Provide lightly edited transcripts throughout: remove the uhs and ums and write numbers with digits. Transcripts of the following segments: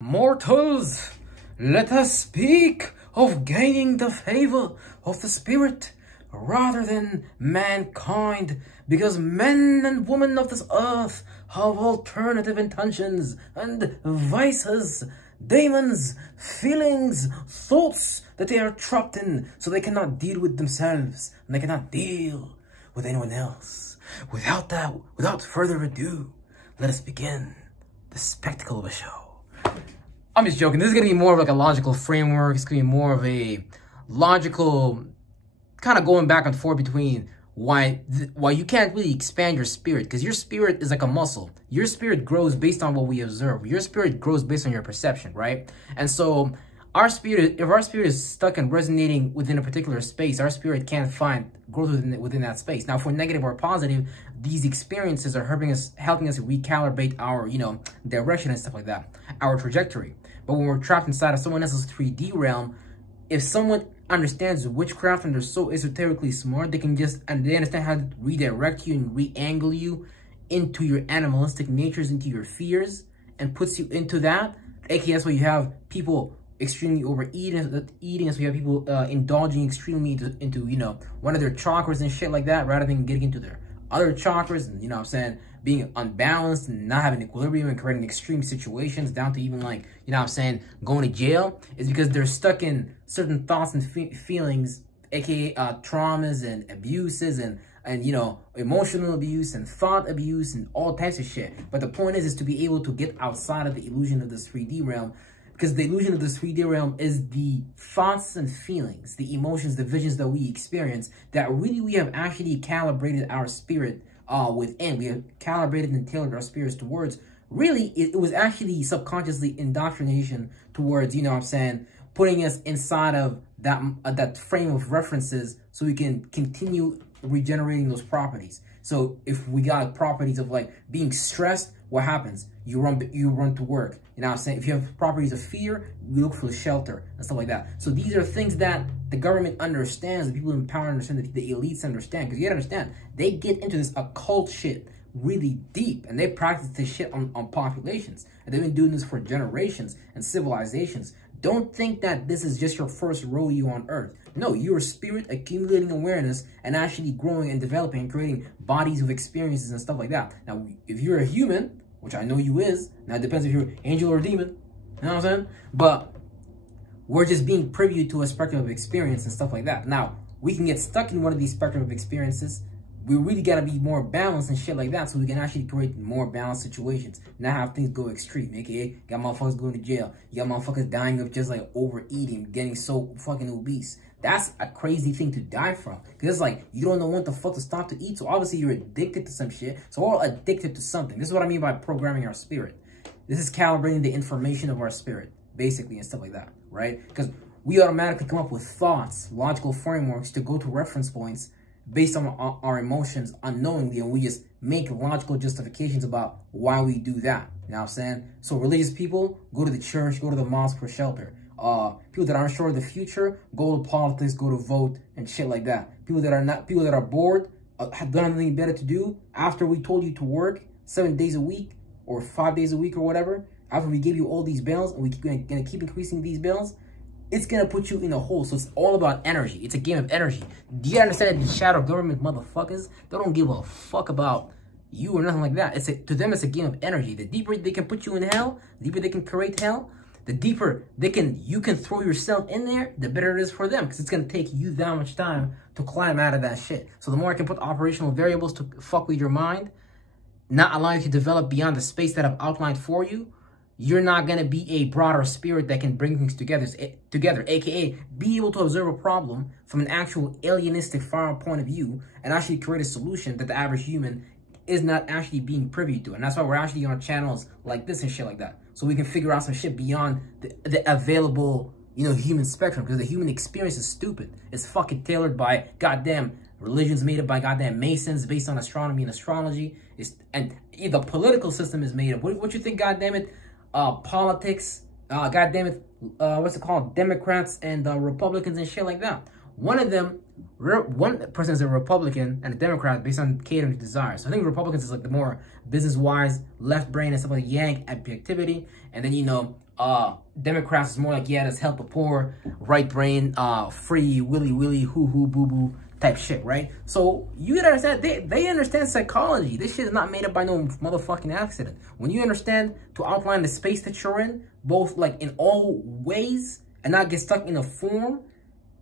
Mortals, let us speak of gaining the favor of the spirit rather than mankind, because men and women of this earth have alternative intentions and vices, demons, feelings, thoughts that they are trapped in, so they cannot deal with themselves and they cannot deal with anyone else. Without further ado, let us begin the spectacle of a show. I'm just joking. This is going to be more of like a logical framework. It's going to be more of a logical kind of going back and forth between why you can't really expand your spirit, because your spirit is like a muscle. Your spirit grows based on what we observe. Your spirit grows based on your perception, right? And so our spirit, if our spirit is stuck and resonating within a particular space, our spirit can't find growth within that space. Now, for negative or positive, these experiences are helping us recalibrate our, direction and stuff like that, our trajectory. But when we're trapped inside of someone else's 3D realm, if someone understands witchcraft and they're so esoterically smart, they understand how to redirect you and re-angle you into your animalistic natures, into your fears, and puts you into that. AKA, that's why you have people extremely overeating, so you have people indulging extremely into one of their chakras and shit like that, rather than getting into their other chakras, and being unbalanced and not having equilibrium and creating extreme situations, down to even like going to jail, is because they're stuck in certain thoughts and feelings, aka traumas and abuses and emotional abuse and thought abuse and all types of shit. But the point is to be able to get outside of the illusion of this 3D realm, because the illusion of this 3D realm is the thoughts and feelings, the emotions, the visions that we experience, that really we have actually calibrated our spirit within. We have calibrated and tailored our spirits towards. Really, it was actually subconsciously indoctrination towards, putting us inside of that frame of references so we can continue regenerating those properties. So if we got properties of like being stressed, what happens? You run to work. If you have properties of fear, you look for shelter and stuff like that. So these are things that the government understands, the people in power understand, that the elites understand. Because you gotta understand, they get into this occult shit really deep, and they practice this shit on populations. And they've been doing this for generations and civilizations. Don't think that this is just your first rodeo on Earth. No, you're a spirit accumulating awareness and actually growing and developing and creating bodies of experiences and stuff like that. Now, if you're a human, which I know you is, now it depends if you're angel or demon, you know what I'm saying? But we're just being privy to a spectrum of experience and stuff like that. Now, we can get stuck in one of these spectrum of experiences. We really got to be more balanced and shit like that, so we can actually create more balanced situations, not have things go extreme. AKA, got motherfuckers going to jail. You got motherfuckers dying of just like overeating, getting so fucking obese. That's a crazy thing to die from. Because it's like, you don't know when the fuck to stop to eat. So obviously you're addicted to some shit. So we're all addicted to something. This is what I mean by programming our spirit. This is calibrating the information of our spirit, basically, and stuff like that, right? Because we automatically come up with thoughts, logical frameworks to go to reference points based on our emotions unknowingly, and we just make logical justifications about why we do that. You know what I'm saying? So religious people go to the church, go to the mosque for shelter. People that aren't sure of the future go to politics, go to vote and shit like that. People that are bored, have done anything better to do after we told you to work 7 days a week or 5 days a week or whatever, after we gave you all these bills and we're gonna keep increasing these bills, it's gonna put you in a hole. So it's all about energy. It's a game of energy. Do you understand that these shadow government motherfuckers, they don't give a fuck about you or nothing like that? To them, it's a game of energy. The deeper they can put you in hell, the deeper they can create hell, the deeper you can throw yourself in there, the better it is for them, because it's going to take you that much time to climb out of that shit. So the more I can put operational variables to fuck with your mind, not allow you to develop beyond the space that I've outlined for you, you're not going to be a broader spirit that can bring things together, aka be able to observe a problem from an actual alienistic far point of view and actually create a solution that the average human is not actually being privy to. And that's why we're actually on channels like this and shit like that, so we can figure out some shit beyond the available, human spectrum, because the human experience is stupid. It's fucking tailored by goddamn religions made up by goddamn Masons based on astronomy and astrology. And the political system is made up. What you think, goddamn it? Politics, goddamn it, what's it called? Democrats and Republicans and shit like that. One person is a Republican and a Democrat based on catering to desires. So I think Republicans is like the more business-wise, left brain and stuff like yang objectivity. And then, Democrats is more like, yeah, let's help the poor, right brain, free, willy, hoo, boo type shit, right? So you gotta understand, they understand psychology. This shit is not made up by no motherfucking accident. When you understand to outline the space that you're in, both like in all ways, and not get stuck in a form,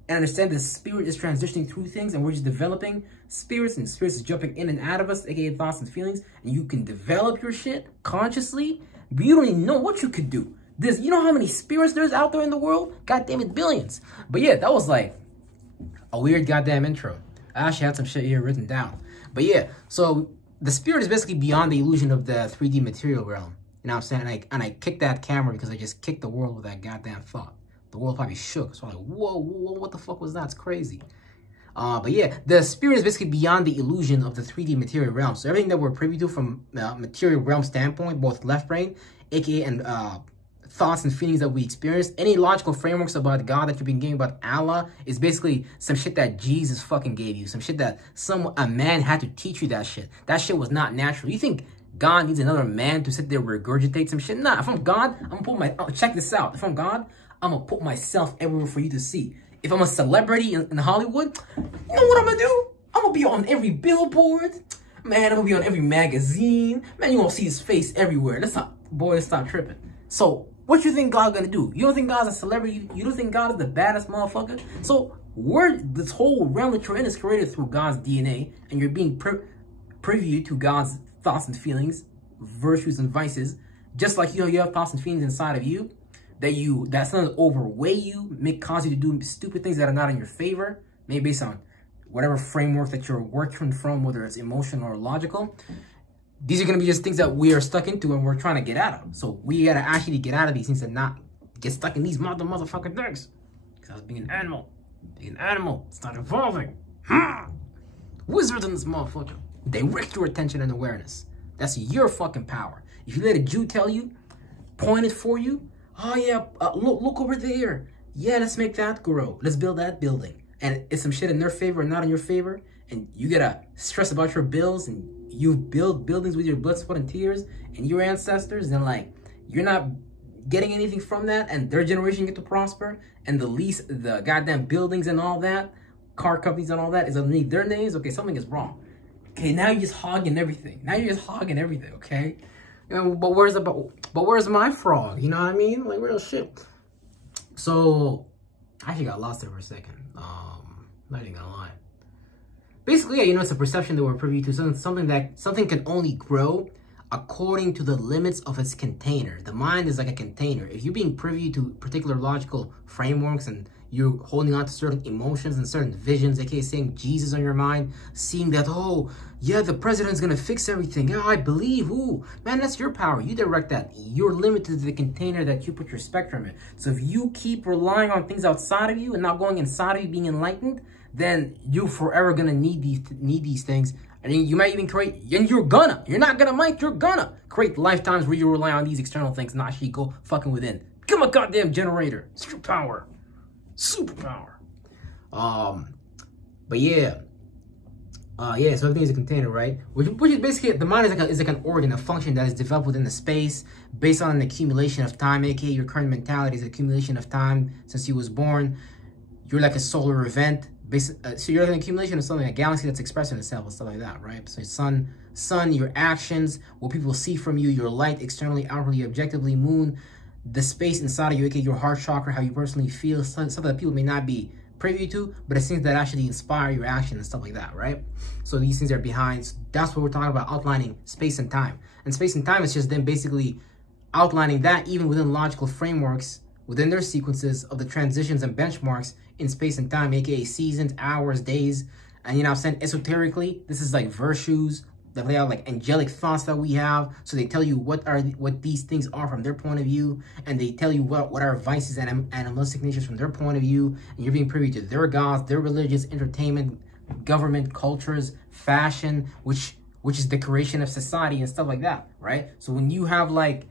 and understand the spirit is transitioning through things, and we're just developing spirits, and spirits is jumping in and out of us, aka thoughts and feelings, and you can develop your shit consciously, but you don't even know what you could do. You know how many spirits there's out there in the world? God damn it, billions. But yeah, that was like a weird goddamn intro. I actually had some shit here written down. But yeah, so the spirit is basically beyond the illusion of the 3D material realm. You know what I'm saying? And I kicked that camera because I just kicked the world with that goddamn thought. The world probably shook. So I'm like, whoa, what the fuck was that? It's crazy. But yeah, the spirit is basically beyond the illusion of the 3D material realm. So everything that we're privy to from material realm standpoint, both left brain, aka and thoughts and feelings that we experience, any logical frameworks about God that you've been getting about Allah is basically some shit that Jesus fucking gave you. Some shit that a man had to teach you that shit. That shit was not natural. You think God needs another man to sit there and regurgitate some shit? Nah, if I'm God, I'm gonna put check this out. If I'm God, I'm gonna put myself everywhere for you to see. If I'm a celebrity in Hollywood, you know what I'm gonna do? I'm gonna be on every billboard. Man, I'm gonna be on every magazine. Man, you gonna see his face everywhere. Let's stop tripping. So, what you think God's gonna do? You don't think God's a celebrity? You don't think God is the baddest motherfucker? So, this whole realm that you're in is created through God's DNA, and you're being privy to God's thoughts and feelings, virtues and vices, just like you have thoughts and feelings inside of you that's gonna overweigh you, cause you to do stupid things that are not in your favor, maybe based on whatever framework that you're working from, whether it's emotional or logical. These are gonna be just things that we are stuck into and we're trying to get out of. So we gotta actually get out of these things and not get stuck in these motherfucking things. Because I was being an animal. It's not evolving. Wizards in this motherfucker. Direct your attention and awareness. That's your fucking power. If you let a Jew tell you, point it for you, oh yeah, look over there. Yeah, let's make that grow. Let's build that building. And it's some shit in their favor and not in your favor. And you gotta stress about your bills, and you build buildings with your blood, sweat, and tears, and your ancestors, and like, you're not getting anything from that, and their generation get to prosper, and the goddamn buildings and all that, car companies and all that is underneath their names. Okay, something is wrong. Okay, now you're just hogging everything. Okay? You know, but where's my frog? You know what I mean? Like, real shit. So, I actually got lost there for a second. Not even gonna lie. Basically, yeah, you know, it's a perception that we're privy to. Something can only grow according to the limits of its container. The mind is like a container. If you're being privy to particular logical frameworks and you're holding on to certain emotions and certain visions, aka saying Jesus on your mind, seeing that, oh, yeah, the president's gonna fix everything. Yeah, I believe. Ooh, man, that's your power. You direct that. You're limited to the container that you put your spectrum in. So if you keep relying on things outside of you and not going inside of you, being enlightened, then you're forever gonna need these things. And you might even create, and you're gonna create lifetimes where you rely on these external things and not actually go fucking within. Become a goddamn generator. It's your power. Superpower. But yeah. Yeah, so everything is a container, right? Which is basically, the mind is like an organ, a function that is developed within the space based on an accumulation of time, aka your current mentality is an accumulation of time since you was born. You're like a solar event. So you're an accumulation of something, a galaxy that's expressing itself and stuff like that, right? So sun, your actions, what people see from you, your light, externally, outwardly, objectively, moon, the space inside of you, aka your heart chakra, how you personally feel, something that people may not be privy to, but it's things that actually inspire your action and stuff like that, right? So these things are behind. So that's what we're talking about, outlining space and time. And space and time is just then basically outlining that even within logical frameworks, within their sequences of the transitions and benchmarks in space and time, aka seasons, hours, days. And you know what I'm saying, esoterically, this is like virtues that lay out like angelic thoughts that we have. So they tell you what these things are from their point of view, and they tell you what are vices and animalistic natures from their point of view, and you're being privy to their gods, their religions, entertainment, government, cultures, fashion, which is the creation of society and stuff like that, right? So when you have like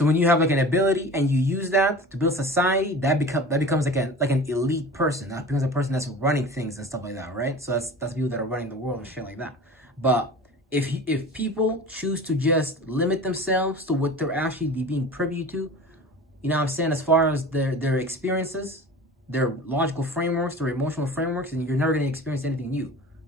an ability and you use that to build society, that becomes like an elite person. That becomes a person that's running things and stuff like that, right? So that's people that are running the world and shit like that. But if people choose to just limit themselves to what they're actually being privy to, you know what I'm saying, as far as their experiences, their logical frameworks, their emotional frameworks, and you're never going to experience anything new.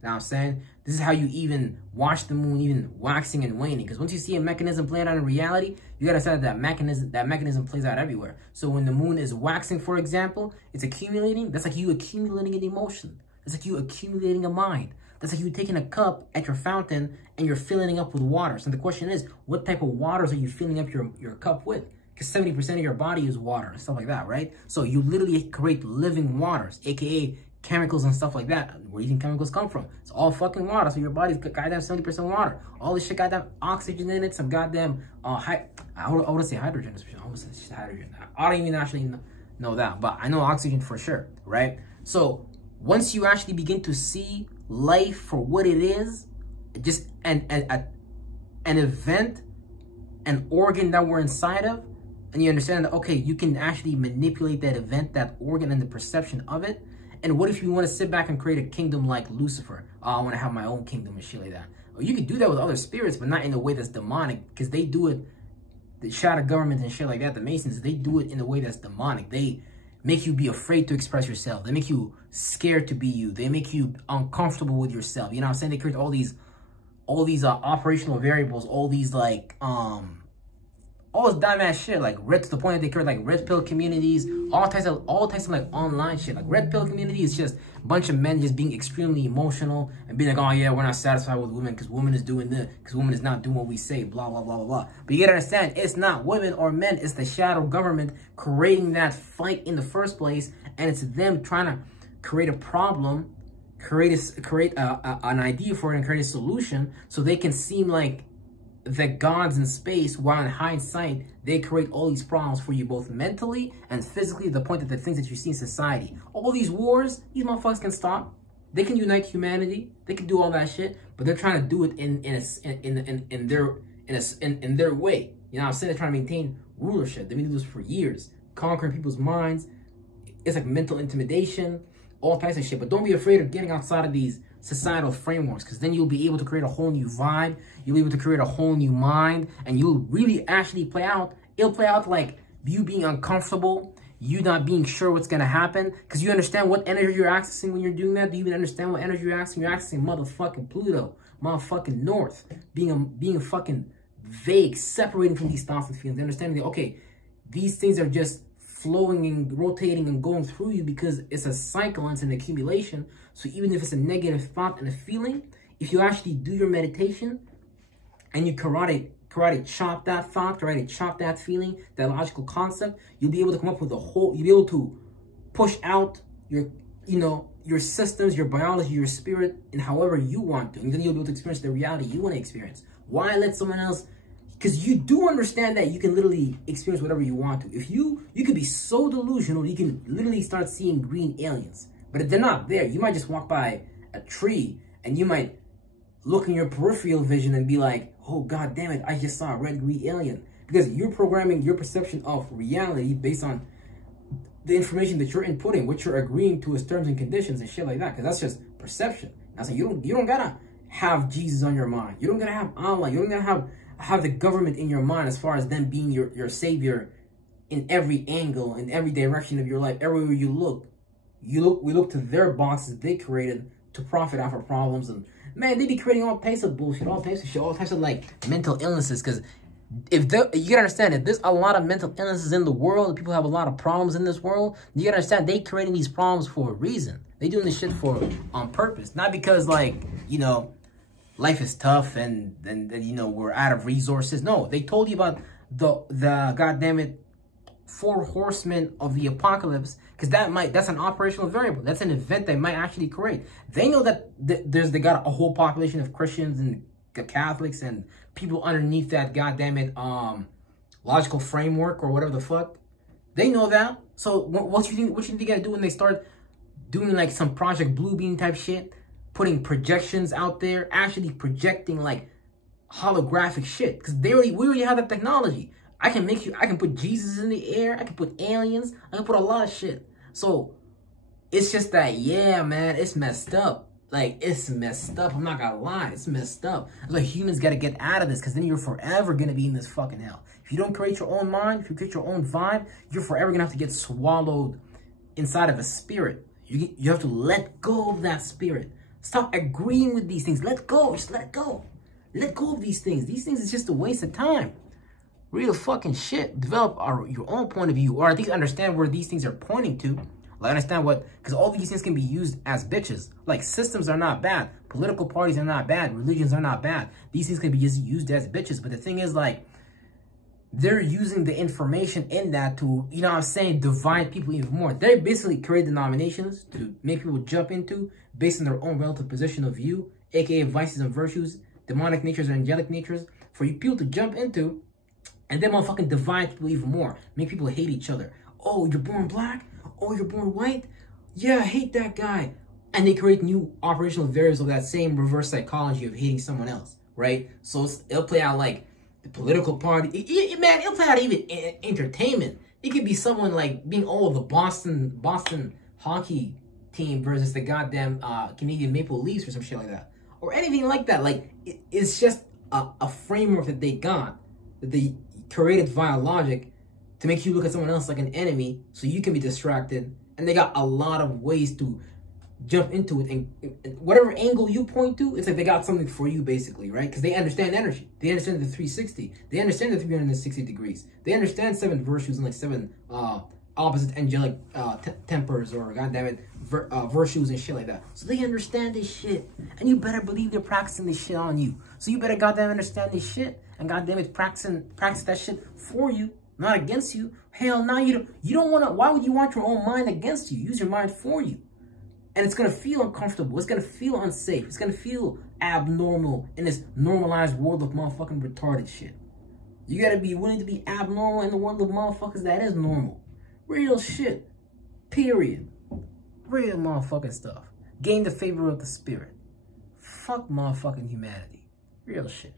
You know what I'm saying? This is how you even watch the moon even waxing and waning. Because once you see a mechanism playing out in reality, you got to say that mechanism plays out everywhere. So when the moon is waxing, for example, it's accumulating. That's like you accumulating an emotion. That's like you accumulating a mind. That's like you taking a cup at your fountain and you're filling it up with water. So the question is, what type of waters are you filling up your cup with? Because 70% of your body is water and stuff like that, right? So you literally create living waters, aka chemicals and stuff like that. Where do you think chemicals come from? It's all fucking water. So your body's goddamn 70% water. All this shit goddamn oxygen in it, some goddamn I would say hydrogen. I would say it's hydrogen. I don't even actually know that, but I know oxygen for sure, right? So once you actually begin to see life for what it is, just an event, an organ that we're inside of, and you understand that, okay, you can actually manipulate that event, that organ, and the perception of it. And what if you want to sit back and create a kingdom like Lucifer? Oh, I want to have my own kingdom and shit like that. Or you could do that with other spirits, but not in a way that's demonic, because they do it, the shadow government and shit like that, the Masons, they do it in a way that's demonic. They make you be afraid to express yourself. They make you scared to be you. They make you uncomfortable with yourself. You know what I'm saying? They create all these operational variables, all these like all this dumbass shit, like red, to the point that they create like red pill communities, all types of like online shit. Like red pill community is just a bunch of men just being extremely emotional and being like, oh yeah, we're not satisfied with women because women is doing this, because women is not doing what we say, blah blah blah blah blah. But you gotta understand, it's not women or men, it's the shadow government creating that fight in the first place, and it's them trying to create a problem, create an idea for it, and create a solution so they can seem like the gods in space, while in hindsight, they create all these problems for you, both mentally and physically, to the point that the things that you see in society, all these wars, these motherfuckers can stop. They can unite humanity. They can do all that shit, but they're trying to do it in their way. You know what I'm saying? They're trying to maintain rulership. They've been doing this for years, conquering people's minds. It's like mental intimidation, all types of shit. But don't be afraid of getting outside of these societal frameworks, because then you'll be able to create a whole new vibe. You'll be able to create a whole new mind, and you'll really actually play out. It'll play out like you being uncomfortable, you not being sure what's gonna happen, because you understand what energy you're accessing when you're doing that. Do you even understand what energy you're accessing? You're accessing motherfucking Pluto, motherfucking North, being a fucking vague, separating from these thoughts and feelings, understanding that, okay, these things are just flowing and rotating and going through you because it's a cycle and it's an accumulation. So even if it's a negative thought and a feeling, if you actually do your meditation and you karate chop that thought, karate chop that feeling, that logical concept, you'll be able to come up with a whole, you'll be able to push out your, you know, your systems, your biology, your spirit, in however you want to. And then you'll be able to experience the reality you want to experience. Why let someone else? Because you do understand that you can literally experience whatever you want to. If you could be so delusional, you can literally start seeing green aliens. But if they're not there, you might just walk by a tree and you might look in your peripheral vision and be like, oh, God damn it, I just saw a red green alien. Because you're programming your perception of reality based on the information that you're inputting, what you're agreeing to as terms and conditions and shit like that. Because that's just perception. That's like, you don't gotta have Jesus on your mind. You don't gotta have Allah. You don't gotta have the government in your mind as far as them being your savior in every angle, in every direction of your life. Everywhere you look, we look to their boxes they created to profit off our problems. And man, they be creating all types of bullshit, all types of shit, all types of like mental illnesses. Because you gotta understand, if there's a lot of mental illnesses in the world, people have a lot of problems in this world, you gotta understand they creating these problems for a reason. They doing this shit on purpose, not because, like, you know, life is tough and you know, we're out of resources. No, they told you about the goddammit 4 horsemen of the apocalypse, because that's an operational variable. That's an event they might actually create. They know that they got a whole population of Christians and Catholics and people underneath that goddammit logical framework or whatever the fuck. They know that. So what you think they gotta do when they start doing like some Project Bluebeam type shit, putting projections out there, actually projecting like holographic shit? Because we already have that technology. I can put Jesus in the air, I can put aliens, I can put a lot of shit. So it's just that, yeah, man, it's messed up. Like, it's messed up. I'm not gonna lie. It's messed up. That's why humans gotta get out of this, because then you're forever gonna be in this fucking hell. If you don't create your own mind, if you create your own vibe, you're forever gonna have to get swallowed inside of a spirit. You have to let go of that spirit. Stop agreeing with these things. Let go. Just let it go. Let go of these things. These things is just a waste of time. Real fucking shit. Develop your own point of view, or at least understand where these things are pointing to. Like, understand what, because all these things can be used as bitches. Like, systems are not bad. Political parties are not bad. Religions are not bad. These things can be just used as bitches. But the thing is, like, they're using the information in that to, you know what I'm saying, divide people even more. They basically create denominations to make people jump into based on their own relative position of view, aka vices and virtues, demonic natures and angelic natures, for you people to jump into, and then motherfucking divide people even more. Make people hate each other. Oh, you're born black? Oh, you're born white? Yeah, I hate that guy. And they create new operational variables of that same reverse psychology of hating someone else, right? So it'll play out like the political party. Man, it'll play out even in entertainment. It could be someone like being, oh, the Boston hockey team versus the goddamn Canadian Maple Leafs or some shit like that. Or anything like that. Like, it's just a framework that they got, that they created via logic, to make you look at someone else like an enemy so you can be distracted. And they got a lot of ways to jump into it. And whatever angle you point to, it's like they got something for you, basically, right? Because they understand energy. They understand the 360. They understand the 360 degrees. They understand 7 virtues and like 7 opposite angelic tempers, or goddammit, virtues and shit like that. So they understand this shit. And you better believe they're practicing this shit on you. So you better goddamn understand this shit. And goddammit, practice that shit for you. Not against you. Hell, now you don't want to. Why would you want your own mind against you? Use your mind for you. And it's going to feel uncomfortable. It's going to feel unsafe. It's going to feel abnormal in this normalized world of motherfucking retarded shit. You got to be willing to be abnormal in the world of motherfuckers that is normal. Real shit. Period. Real motherfucking stuff. Gain the favor of the spirit. Fuck motherfucking humanity. Real shit.